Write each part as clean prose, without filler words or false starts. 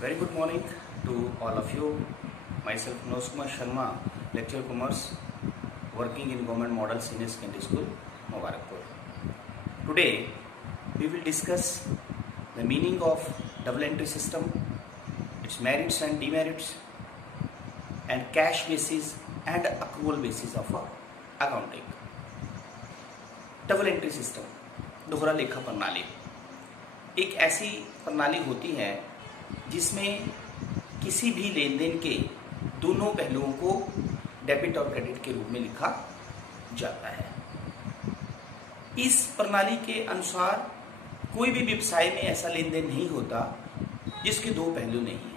Very good morning to all of you. Myself Manoj Kumar Sharma, lecturer commerce, working in Government Model Senior Secondary School, Mubarakpur. Today we will discuss the meaning of double entry system, its merits and demerits, and cash basis and accrual basis of accounting. Double entry system, दोहरा लेखा प्रणाली एक ऐसी प्रणाली होती है जिसमें किसी भी लेन देन के दोनों पहलुओं को डेबिट और क्रेडिट के रूप में लिखा जाता है। इस प्रणाली के अनुसार कोई भी व्यवसाय में ऐसा लेन देन नहीं होता जिसके दो पहलू नहीं है।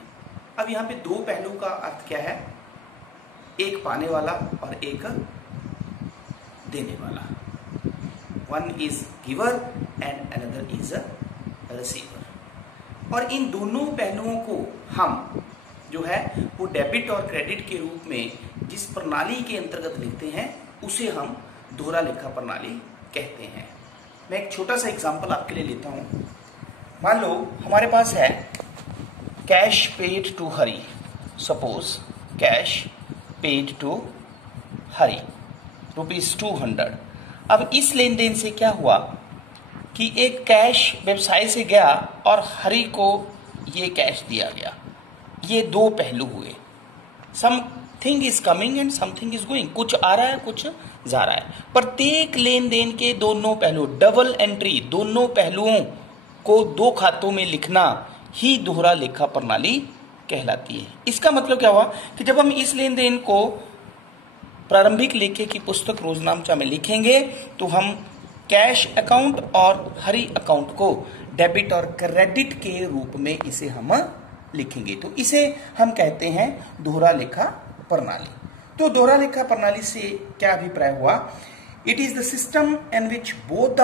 अब यहाँ पे दो पहलू का अर्थ क्या है? एक पाने वाला और एक देने वाला। One is giver and another is a receiver। और इन दोनों पहलुओं को हम जो है वो डेबिट और क्रेडिट के रूप में जिस प्रणाली के अंतर्गत लिखते हैं उसे हम दोहरा लेखा प्रणाली कहते हैं। मैं एक छोटा सा एग्जांपल आपके लिए लेता हूं। मान लो हमारे पास है cash paid to Hari. Suppose cash paid to Hari ₹200। अब इस लेन देन से क्या हुआ कि एक कैश व्यवसाय से गया और हरि को ये कैश दिया गया। ये दो पहलू हुए। Something is coming and something is going. कुछ आ रहा है, कुछ जा रहा है। प्रत्येक लेन देन के दोनों पहलू, डबल एंट्री, दोनों पहलुओं को दो खातों में लिखना ही दोहरा लेखा प्रणाली कहलाती है। इसका मतलब क्या हुआ कि जब हम इस लेन देन को प्रारंभिक लेखे की पुस्तक रोजनामचा में लिखेंगे तो हम कैश अकाउंट और हरी अकाउंट को डेबिट और क्रेडिट के रूप में इसे हम लिखेंगे। तो इसे हम कहते हैं दोहरा लेखा प्रणाली। तो दोहरा लेखा प्रणाली से क्या अभिप्राय हुआ? It is the system in which both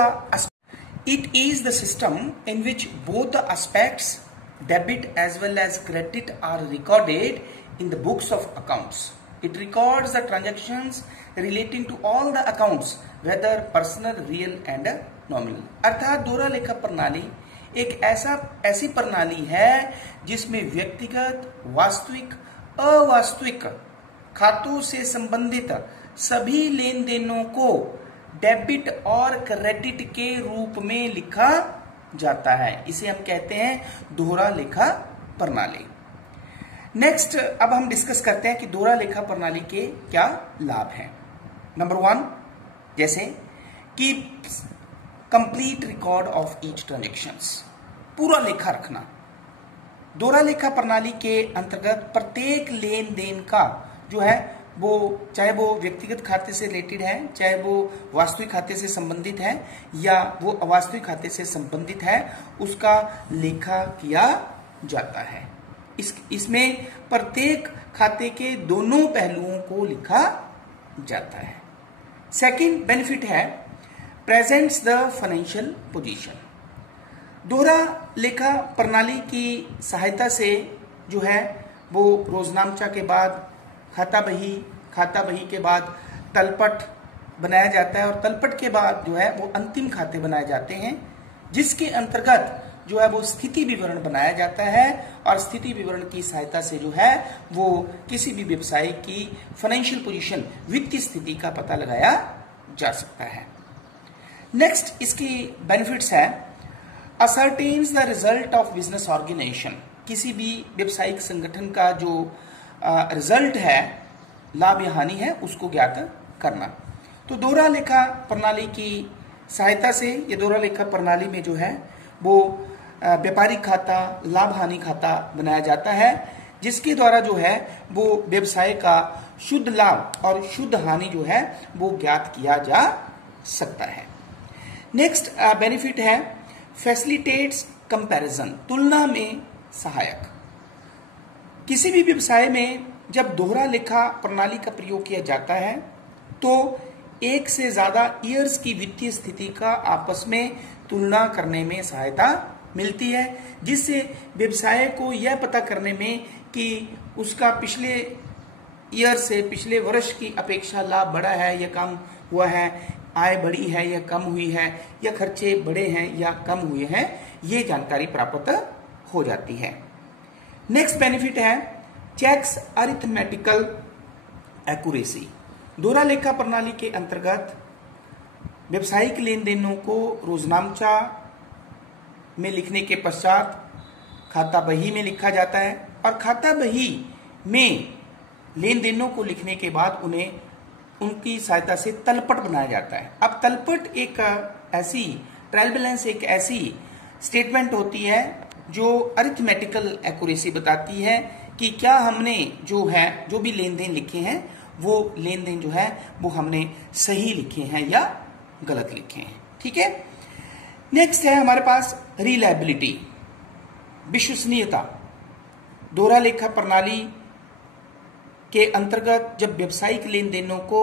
the aspects debit as well as credit are recorded in the books of accounts. It records the transactions relating to all the accounts, whether personal, real and nominal। अर्थात दोहरा लेखा प्रणाली एक ऐसी प्रणाली है जिसमें व्यक्तिगत, वास्तविक, अवास्तविक खातों से संबंधित सभी लेन देनों को डेबिट और क्रेडिट के रूप में लिखा जाता है। इसे हम कहते हैं दोहरा लेखा प्रणाली। नेक्स्ट अब हम डिस्कस करते हैं कि दोहरा लेखा प्रणाली के क्या लाभ हैं। नंबर 1, जैसे keeps complete record of each transactions. पूरा लेखा रखना। दोहरा लेखा प्रणाली के अंतर्गत प्रत्येक लेन देन का जो है वो चाहे वो व्यक्तिगत खाते से रिलेटेड है, चाहे वो वास्तविक खाते से संबंधित है या वो अवास्तविक खाते से संबंधित है, उसका लेखा किया जाता है। इसमें प्रत्येक खाते के दोनों पहलुओं को लिखा जाता है। सेकंड बेनिफिट है प्रेजेंट्स द फाइनेंशियल पोजीशन। दोहरा लेखा प्रणाली की सहायता से जो है वो रोजनामचा के बाद खाता बही के बाद तलपट बनाया जाता है और तलपट के बाद जो है वो अंतिम खाते बनाए जाते हैं, जिसके अंतर्गत जो है वो स्थिति विवरण बनाया जाता है और स्थिति विवरण की सहायता से जो है वो किसी भी व्यवसाय की फाइनेंशियल पोजीशन, वित्तीय स्थिति का पता लगाया जा सकता है। नेक्स्ट इसकी बेनिफिट्स है ascertains the result of business organisation. किसी भी व्यवसायिक संगठन का जो रिजल्ट है, लाभ या हानि है, उसको ज्ञात करना। तो दोहरा लेखा प्रणाली की सहायता से ये दोहरा लेखा प्रणाली में जो है वो व्यापारिक खाता, लाभ हानि खाता बनाया जाता है, जिसके द्वारा जो है वो व्यवसाय का शुद्ध लाभ और शुद्ध हानि जो है वो ज्ञात किया जा सकता है। नेक्स्ट बेनिफिट है फैसिलिटेट्स कंपैरिजन। तुलना में सहायक। किसी भी व्यवसाय में जब दोहरा लेखा प्रणाली का प्रयोग किया जाता है तो एक से ज्यादा ईयर्स की वित्तीय स्थिति का आपस में तुलना करने में सहायता मिलती है, जिससे व्यवसाय को यह पता करने में कि उसका पिछले ईयर से, पिछले वर्ष की अपेक्षा लाभ बढ़ा है या कम हुआ है, आय बढ़ी है या कम हुई है, या खर्चे बढ़े हैं या कम हुए हैं, ये जानकारी प्राप्त हो जाती है। नेक्स्ट बेनिफिट है चेक्स अरिथमेटिकल एक्यूरेसी। दोहरा लेखा प्रणाली के अंतर्गत व्यवसायिक लेन देनों को रोजनामचा में लिखने के पश्चात खाता बही में लिखा जाता है और खाता बही में लेन देनों को लिखने के बाद उन्हें उनकी सहायता से तलपट बनाया जाता है। अब तलपट एक ऐसी ट्रायल बैलेंस एक ऐसी स्टेटमेंट होती है जो अरिथमेटिकल एक्यूरेसी बताती है कि क्या हमने जो भी लेन देन लिखे हैं वो लेन देन जो है वो हमने सही लिखे हैं या गलत लिखे हैं। ठीक है, नेक्स्ट है हमारे पास रिलायबिलिटी, विश्वसनीयता। दोहरा लेखा प्रणाली के अंतर्गत जब व्यावसायिक लेन देनों को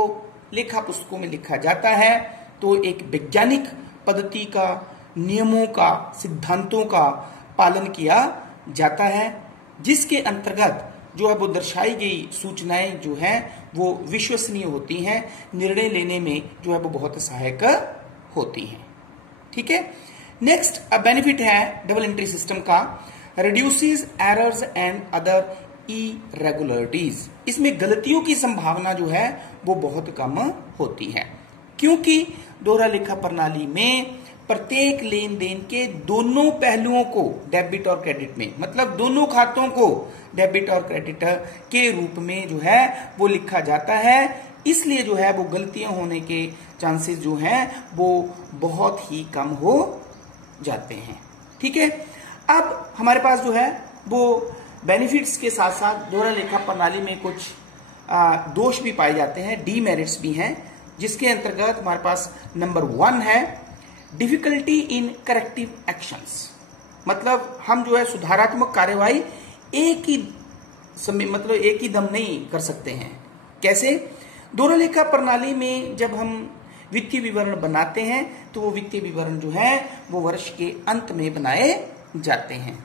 लेखा पुस्तकों में लिखा जाता है तो एक वैज्ञानिक पद्धति का, नियमों का, सिद्धांतों का पालन किया जाता है, जिसके अंतर्गत जो है वो दर्शाई गई सूचनाएं जो हैं वो विश्वसनीय होती हैं, निर्णय लेने में जो है वो बहुत सहायक होती हैं। ठीक है, नेक्स्ट बेनिफिट है डबल एंट्री सिस्टम का, reduces errors and other irregularities. इसमें गलतियों की संभावना जो है वो बहुत कम होती है, क्योंकि दोहरा लेखा प्रणाली में प्रत्येक लेन देन के दोनों पहलुओं को डेबिट और क्रेडिट में, मतलब दोनों खातों को डेबिट और क्रेडिट के रूप में जो है वो लिखा जाता है। इसलिए जो है वो गलतियां होने के चांसेस जो हैं वो बहुत ही कम हो जाते हैं। ठीक है, अब हमारे पास जो है वो बेनिफिट्स के साथ साथ दोहरा लेखा प्रणाली में कुछ दोष भी पाए जाते हैं, डीमेरिट्स भी हैं, जिसके अंतर्गत हमारे पास नंबर 1 है डिफिकल्टी इन करेक्टिव एक्शंस। मतलब हम जो है सुधारात्मक कार्यवाही एक ही दम नहीं कर सकते हैं। कैसे? दोहरा लेखा प्रणाली में जब हम वित्तीय विवरण बनाते हैं तो वो वित्तीय विवरण जो है वो वर्ष के अंत में बनाए जाते हैं।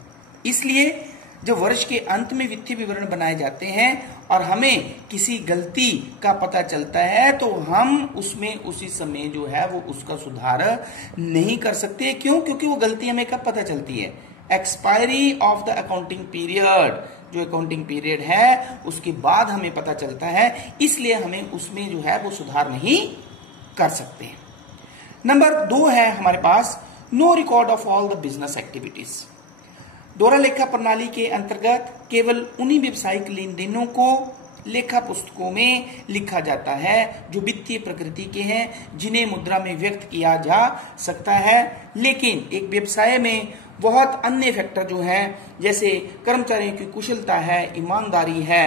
इसलिए जब वर्ष के अंत में वित्तीय विवरण बनाए जाते हैं और हमें किसी गलती का पता चलता है तो हम उसमें उसी समय जो है वो उसका सुधार नहीं कर सकते। क्यों? क्योंकि वो गलती हमें कब पता चलती है? Expiry of the accounting period, जो अकाउंटिंग पीरियड है उसके बाद हमें पता चलता है, इसलिए हमें उसमें जो है वो सुधार नहीं कर सकते। नंबर 2 है हमारे पास no record of all the business activities. दोहरा लेखा प्रणाली के अंतर्गत केवल उन्हीं व्यवसायिक लेन देनों को लेखा पुस्तकों में लिखा जाता है जो वित्तीय प्रकृति के हैं, जिन्हें मुद्रा में व्यक्त किया जा सकता है। लेकिन एक व्यवसाय में बहुत अन्य फैक्टर जो हैं, जैसे कर्मचारियों की कुशलता है, ईमानदारी है,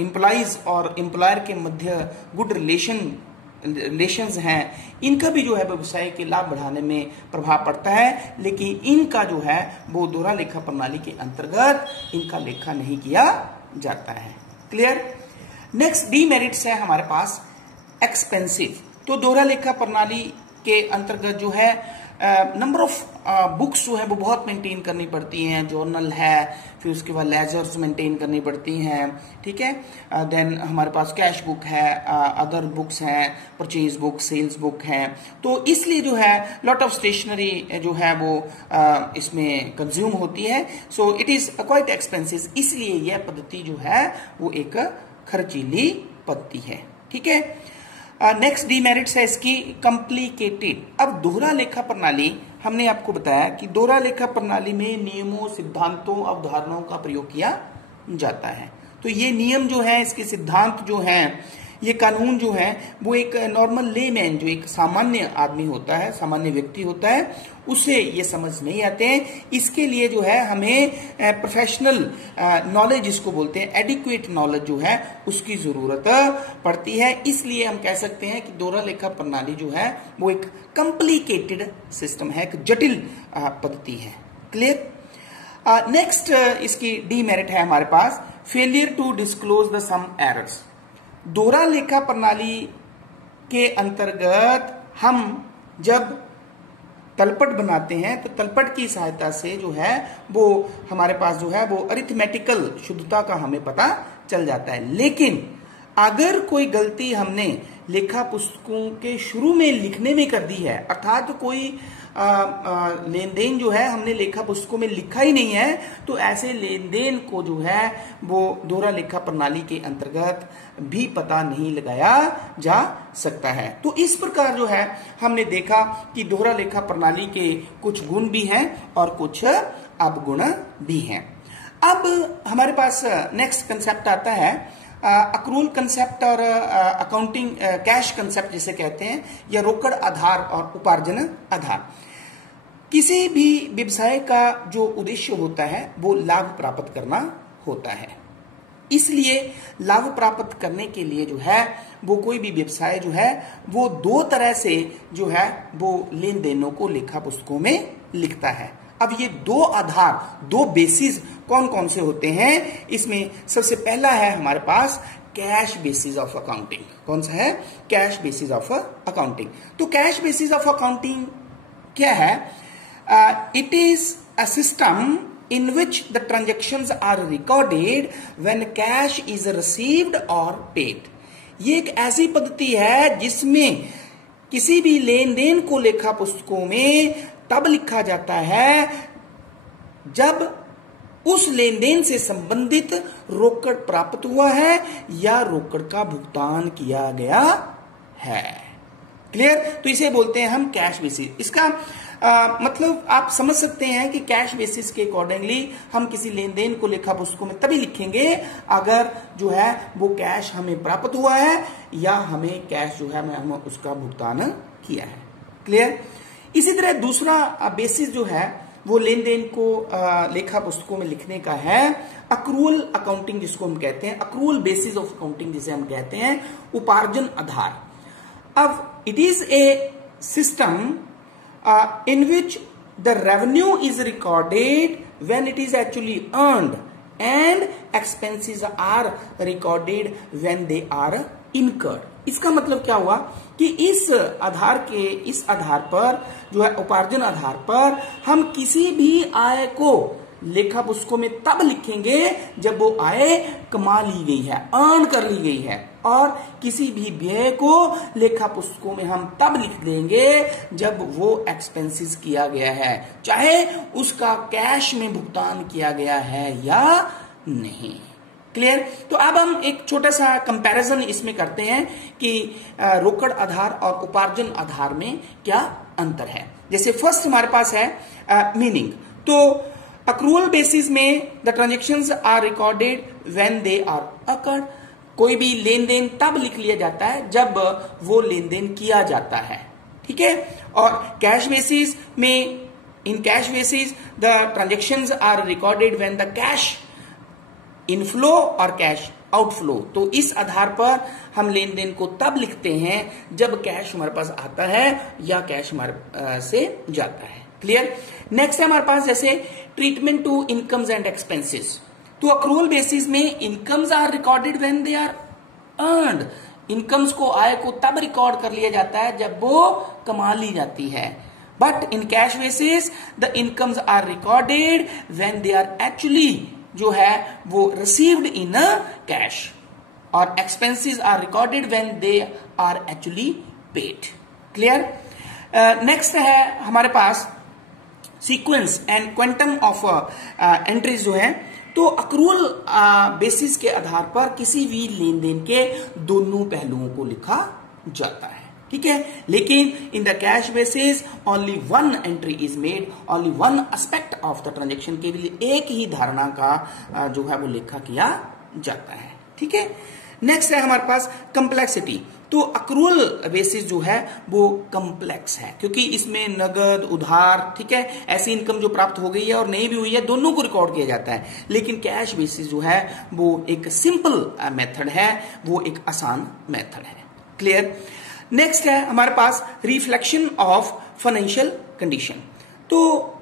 एम्प्लॉइज और एम्प्लॉयर के मध्य गुड रिलेशंस हैं, इनका भी जो है व्यवसाय के लाभ बढ़ाने में प्रभाव पड़ता है। लेकिन इनका जो है वो दोहरा लेखा प्रणाली के अंतर्गत इनका लेखा नहीं किया जाता है। क्लियर? नेक्स्ट डीमेरिट्स है हमारे पास एक्सपेंसिव। तो दोहरा लेखा प्रणाली के अंतर्गत जो है नंबर ऑफ बुक्स जो है वो बहुत मेंटेन करनी पड़ती हैं, जर्नल है, फिर उसके बाद लेजर्स मेंटेन करनी पड़ती हैं। ठीक है, देन हमारे पास कैश बुक है, अदर बुक्स हैं, परचेज बुक, सेल्स बुक हैं। तो इसलिए जो है लॉट ऑफ स्टेशनरी जो है वो इसमें कंज्यूम होती है। So it is quite expensive, इसलिए यह पद्धति जो है वो एक खर्चीली पद्धति है। ठीक है, नेक्स्ट डीमेरिट्स है इसकी कॉम्प्लिकेटेड। अब दोहरा लेखा प्रणाली, हमने आपको बताया कि दोहरा लेखा प्रणाली में नियमों, सिद्धांतों, अवधारणाओं का प्रयोग किया जाता है। तो ये नियम जो है, इसके सिद्धांत जो हैं, ये कानून जो है वो एक नॉर्मल लेमैन, जो एक सामान्य आदमी होता है, सामान्य व्यक्ति होता है, उसे ये समझ नहीं आते हैं। इसके लिए जो है हमें प्रोफेशनल नॉलेज, जिसको बोलते हैं एडिक्वेट नॉलेज जो है, उसकी जरूरत पड़ती है। इसलिए हम कह सकते हैं कि दोहरा लेखा प्रणाली जो है वो एक कॉम्प्लिकेटेड सिस्टम है, एक जटिल पद्धति है। क्लियर? नेक्स्ट इसकी डीमेरिट है हमारे पास failure to disclose the some errors. दोहरा लेखा प्रणाली के अंतर्गत हम जब तलपट बनाते हैं तो तलपट की सहायता से जो है वो हमारे पास जो है वो अरिथमेटिकल शुद्धता का हमें पता चल जाता है। लेकिन अगर कोई गलती हमने लेखा पुस्तकों के शुरू में लिखने में कर दी है, अर्थात कोई लेन देन जो है हमने लेखा पुस्तकों में लिखा ही नहीं है, तो ऐसे लेन देन को जो है वो दोहरा लेखा प्रणाली के अंतर्गत भी पता नहीं लगाया जा सकता है। तो इस प्रकार जो है हमने देखा कि दोहरा लेखा प्रणाली के कुछ गुण भी हैं और कुछ अवगुण भी हैं। अब हमारे पास नेक्स्ट कंसेप्ट आता है अक्रूल कंसेप्ट और अकाउंटिंग कैश कंसेप्ट जिसे कहते हैं, या रोकड़ आधार और उपार्जन आधार। किसी भी व्यवसाय का जो उद्देश्य होता है वो लाभ प्राप्त करना होता है, इसलिए लाभ प्राप्त करने के लिए जो है वो कोई भी व्यवसाय जो है वो दो तरह से जो है वो लेन देनों को लेखा पुस्तकों में लिखता है। अब ये दो आधार, दो बेसिस कौन कौन से होते हैं, इसमें सबसे पहला है हमारे पास कैश बेसिस ऑफ अकाउंटिंग। कौन सा है? Cash basis of accounting. तो कैश बेसिस ऑफ अकाउंटिंग क्या है? It is a system in which the transactions are recorded when cash is received or paid। ये एक ऐसी पद्धति है जिसमें किसी भी लेन देन को लेखा पुस्तकों में तब लिखा जाता है जब उस लेन देन से संबंधित रोकड़ प्राप्त हुआ है या रोकड़ का भुगतान किया गया है। क्लियर? तो इसे बोलते हैं हम कैश बेसिस। इसका मतलब आप समझ सकते हैं कि कैश बेसिस के अकॉर्डिंगली हम किसी लेन देन को लेखा पुस्तकों में तभी लिखेंगे अगर जो है वो कैश हमें प्राप्त हुआ है या हमें कैश जो है हम उसका भुगतान किया है। क्लियर? इसी तरह दूसरा बेसिस जो है वो लेन देन को लेखा पुस्तकों में लिखने का है अक्रूअल अकाउंटिंग, जिसको हम कहते हैं अक्रूअल बेसिस ऑफ अकाउंटिंग जिसे हम कहते हैं, उपार्जन आधार। अब it is a system in which the revenue is recorded when it is actually earned and expenses are recorded when they are incurred। इसका मतलब क्या हुआ कि इस आधार पर जो है उपार्जन आधार पर हम किसी भी आय को लेखा पुस्तकों में तब लिखेंगे जब वो आय कमा ली गई है, अर्न कर ली गई है, और किसी भी व्यय को लेखा पुस्तकों में हम तब लिख देंगे जब वो एक्सपेंसेस किया गया है, चाहे उसका कैश में भुगतान किया गया है या नहीं। क्लियर? तो अब हम एक छोटा सा कंपैरिजन इसमें करते हैं कि रोकड़ आधार और उपार्जन आधार में क्या अंतर है। जैसे फर्स्ट हमारे पास है मीनिंग। तो अक्रूअल बेसिस में the transactions are recorded when they are occurred. कोई भी लेन देन तब लिख लिया जाता है जब वो लेन देन किया जाता है। ठीक है? और कैश बेसिस में, in cash basis the transactions are recorded when the cash inflow और कैश आउटफ्लो। तो इस आधार पर हम लेन देन को तब लिखते हैं जब कैश हमारे पास आता है या कैश हमारे से जाता है। क्लियर? नेक्स्ट है हमारे पास जैसे treatment to incomes and expenses. तो अक्रूअल बेसिस में incomes are recorded when they are earned. Incomes को, आय को तब रिकॉर्ड कर लिया जाता है जब वो कमा ली जाती है। But in cash basis the incomes are recorded when they are actually जो है वो रिसीव्ड इन कैश, और expenses are recorded when they are actually paid. Clear? Next है हमारे पास sequence and quantum of entries जो है। तो अक्रूअल बेसिस के आधार पर किसी भी लेन देन के दोनों पहलुओं को लिखा जाता है। ठीक है? लेकिन in the cash basis only one entry is made, only one aspect of the transaction, के लिए एक ही धारणा का जो है वो लेखा किया जाता है। ठीक है? नेक्स्ट है हमारे पास कंप्लेक्सिटी। तो अक्रूअल बेसिस जो है वो कम्प्लेक्स है क्योंकि इसमें नगद, उधार, ठीक है, ऐसी इनकम जो प्राप्त हो गई है और नहीं भी हुई है, दोनों को रिकॉर्ड किया जाता है। लेकिन कैश बेसिस जो है वो एक सिंपल मेथड है, वो एक आसान मेथड है। क्लियर? नेक्स्ट है हमारे पास रिफ्लेक्शन ऑफ फाइनेंशियल कंडीशन। तो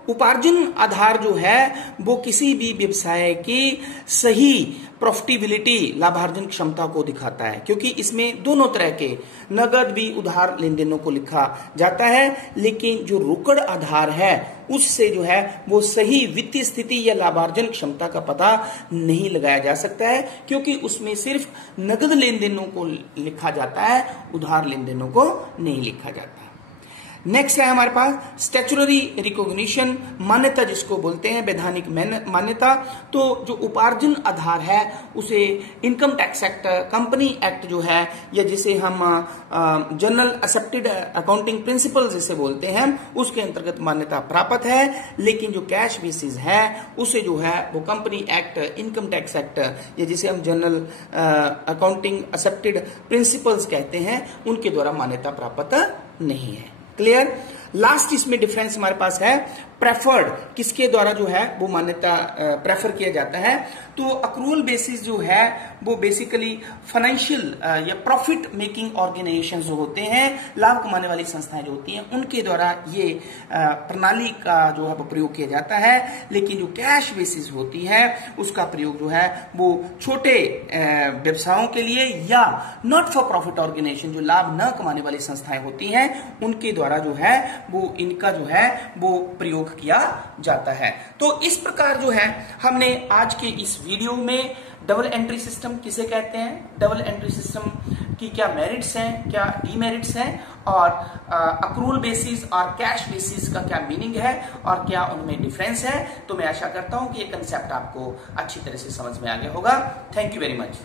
उपार्जन आधार जो है वो किसी भी व्यवसाय की सही प्रॉफिटेबिलिटी, लाभार्जन क्षमता को दिखाता है, क्योंकि इसमें दोनों तरह के नगद भी, उधार लेन देनों को लिखा जाता है। लेकिन जो रोकड़ आधार है उससे जो है वो सही वित्तीय स्थिति या लाभार्जन क्षमता का पता नहीं लगाया जा सकता है, क्योंकि उसमें सिर्फ नगद लेन देनों को लिखा जाता है, उधार लेन देनों को नहीं लिखा जाता। नेक्स्ट है हमारे पास स्टैच्यूटरी रिकॉग्निशन, मान्यता जिसको बोलते हैं, वैधानिक मान्यता। तो जो उपार्जन आधार है उसे income tax act, company act जो है, या जिसे हम जनरल एक्सेप्टेड अकाउंटिंग प्रिंसिपल्स जिसे बोलते हैं, उसके अंतर्गत मान्यता प्राप्त है। लेकिन जो कैश बेसिस है उसे जो है वो company act, income tax act, या जिसे हम जनरल अकाउंटिंग एक्सेप्टेड प्रिंसिपल्स कहते हैं, उनके द्वारा मान्यता प्राप्त नहीं है। क्लियर। लास्ट इसमें डिफरेंस हमारे पास है प्रेफर्ड, किसके द्वारा जो है वो मान्यता प्रेफर किया जाता है। तो अक्रूवल बेसिस जो है वो बेसिकली फाइनेंशियल या प्रॉफिट मेकिंग ऑर्गेनाइजेशन जो होते हैं, लाभ कमाने वाली संस्थाएं जो होती हैं, उनके द्वारा ये प्रणाली का जो है वो प्रयोग किया जाता है। लेकिन जो कैश बेसिस होती है उसका प्रयोग जो है वो छोटे व्यवसायों के लिए या नॉट फॉर प्रॉफिट ऑर्गेनाइजेशन, जो लाभ न कमाने वाली संस्थाएं होती हैं, उनके द्वारा जो है वो इनका जो है वो प्रयोग किया जाता है। तो इस प्रकार जो है हमने आज के इस वीडियो में डबल एंट्री सिस्टम किसे कहते हैं, डबल एंट्री सिस्टम की क्या मेरिट्स हैं, क्या डीमेरिट्स हैं, और अक्रूवल बेसिस और कैश बेसिस का क्या मीनिंग है और क्या उनमें डिफरेंस है। तो मैं आशा करता हूं कि ये कंसेप्ट आपको अच्छी तरह से समझ में आ गया होगा। Thank you very much.